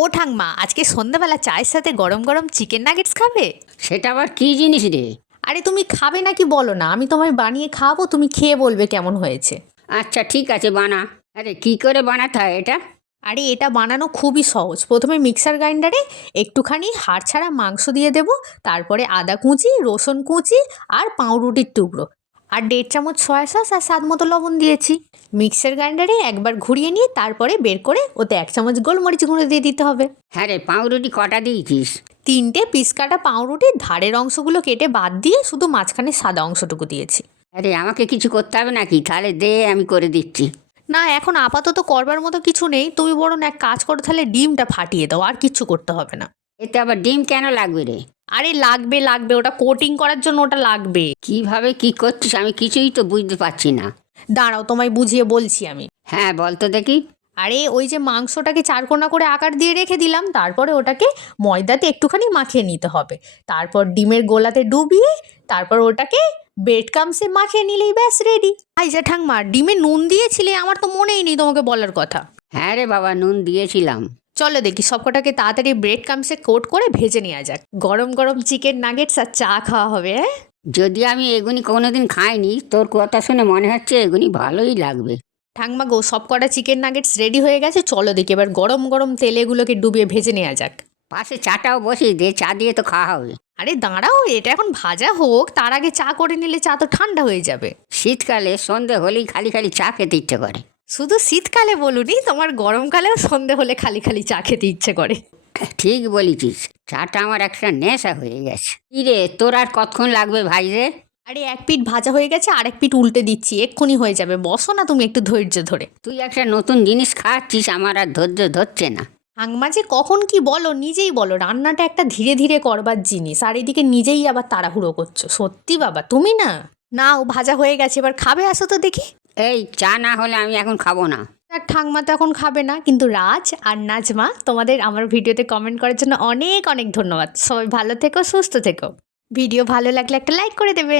ও ঠাংমা, আজকে সন্ধ্যাবেলা চায়ের সাথে গরম গরম চিকেন নাগেটস খাবে? সেটা আবার কি জিনিস রে? আরে তুমি খাবে নাকি বলো না, আমি তোমায় বানিয়ে খাওয়াবো, তুমি খেয়ে বলবে কেমন হয়েছে। আচ্ছা ঠিক আছে, বানা। আরে কি করে বানাতে হয় এটা? আরে এটা বানানো খুবই সহজ। প্রথমে মিক্সার গ্রাইন্ডারে একটুখানি হাড় ছাড়া মাংস দিয়ে দেবো, তারপরে আদা কুচি, রসুন কুচি আর পাউরুটির টুকরো আর 1.5 চামচ সয়া সস আর স্বাদ মতো লবণ দিয়েছি। মিক্সার গ্রাইন্ডারে একবার ঘুরিয়ে নিয়ে তারপরে বের করে ওতে 1 চামচ গোলমরিচ গুঁড়ো দিয়ে দিতে হবে। হ্যাঁ রে, পাউরুটি কটা দিয়েছিস? 3টে পিস কাটা পাউরুটির ধারের অংশগুলো কেটে বাদ দিয়ে শুধু মাঝখানে সাদা অংশটুকু দিয়েছি। আরে আমাকে কিছু করতে হবে নাকি? তাহলে দে, আমি করে দিচ্ছি। না, এখন আপাতত করবার মতো কিছু নেই, তুমি বরং এক কাজ করো, তাহলে ডিমটা ফাটিয়ে দাও, আর কিচ্ছু করতে হবে না। এতে আবার ডিম কেন লাগবে রে? আরে লাগবে লাগবে, ওটা কোটিং করার জন্য ওটা লাগবে। কিভাবে কি করছিস আমি কিছুই তো বুঝতে পারছি না। দাঁড়াও, তোমায় বুঝিয়ে বলছি আমি। হ্যাঁ বল তো দেখি। আরে ওই যে মাংসটাকে চারকোনা করে আকার দিয়ে রেখে দিলাম, তারপরে ওটাকে ময়দাতে একটুখানি মাখিয়ে নিতে হবে, তারপর ডিমের গোলাতে ডুবিয়ে তারপর ওটাকে ব্রেড ক্রাম্বসে মাখিয়ে নিলেই ব্যাস রেডি। আইজা ঠাংমা, ডিমে নুন দিয়েছিলে? আমার তো মনেই নেই তোমাকে বলার কথা। হ্যাঁ রে বাবা, নুন দিয়েছিলাম। চলো দেখি সবকটাকে তাড়াতাড়ি ব্রেড ক্রাম্বসে কোট করে ভেজে নেওয়া যাক। গরম গরম চিকেন নাগেটস আর চা খাওয়া হবে। হ্যাঁ, যদি আমি এগুনি কোনোদিন খাইনি, তোর কথা শুনে মনে হচ্ছে এগুনি ভালোই লাগবে। ঠাংমা গো, সবকটা চিকেন নাগেটস রেডি হয়ে গেছে, চলো দেখি এবার গরম গরম তেলে এগুলোকে ডুবিয়ে ভেজে নেওয়া যাক। পাশে চাটাও বসিয়ে দে, চা দিয়ে তো খাওয়া হবে। আরে দাঁড়াও, এটা এখন ভাজা হোক, তার আগে চা করে নিলে চা তো ঠান্ডা হয়ে যাবে। শীতকালে সন্ধে হলেই খালি খালি চা খেতে ইচ্ছে করে। শুধু শীতকালে বলুনি, তোমার গরমকালেও সন্ধে হলে খালি খালি চা খেতে ইচ্ছে করে। ঠিক বলেছিস, চাটা আমার একটা নেশা হয়ে গেছে। কি রে, তোর আর কতক্ষণ লাগবে ভাই রে? আরে এক পিঠ ভাজা হয়ে গেছে, আরেক পিঠ উল্টে দিচ্ছি, এক্ষুনি হয়ে যাবে, বসো না তুমি একটু ধৈর্য ধরে। তুই একটা নতুন জিনিস খাচ্ছিস, আমার আর ধৈর্য ধরছে না। ঠাংমা যে কখন কি বলো, নিজেই বলো, রান্নাটা একটা ধীরে ধীরে করবার জিনিস, আর এদিকে নিজেই আবার তাড়াহুড়ো করছো। সত্যি বাবা, তুমি না। নাও, ভাজা হয়ে গেছে, এবার খাবে, আসো তো দেখি। এই চা না হলে আমি এখন খাবো না। আর ঠাংমা তো এখন খাবে না, কিন্তু রাজ আর নাজমা, তোমাদের আমার ভিডিওতে কমেন্ট করার জন্য অনেক অনেক ধন্যবাদ। সবাই ভালো থেকো, সুস্থ থেকো। ভিডিও ভালো লাগলে একটা লাইক করে দেবে।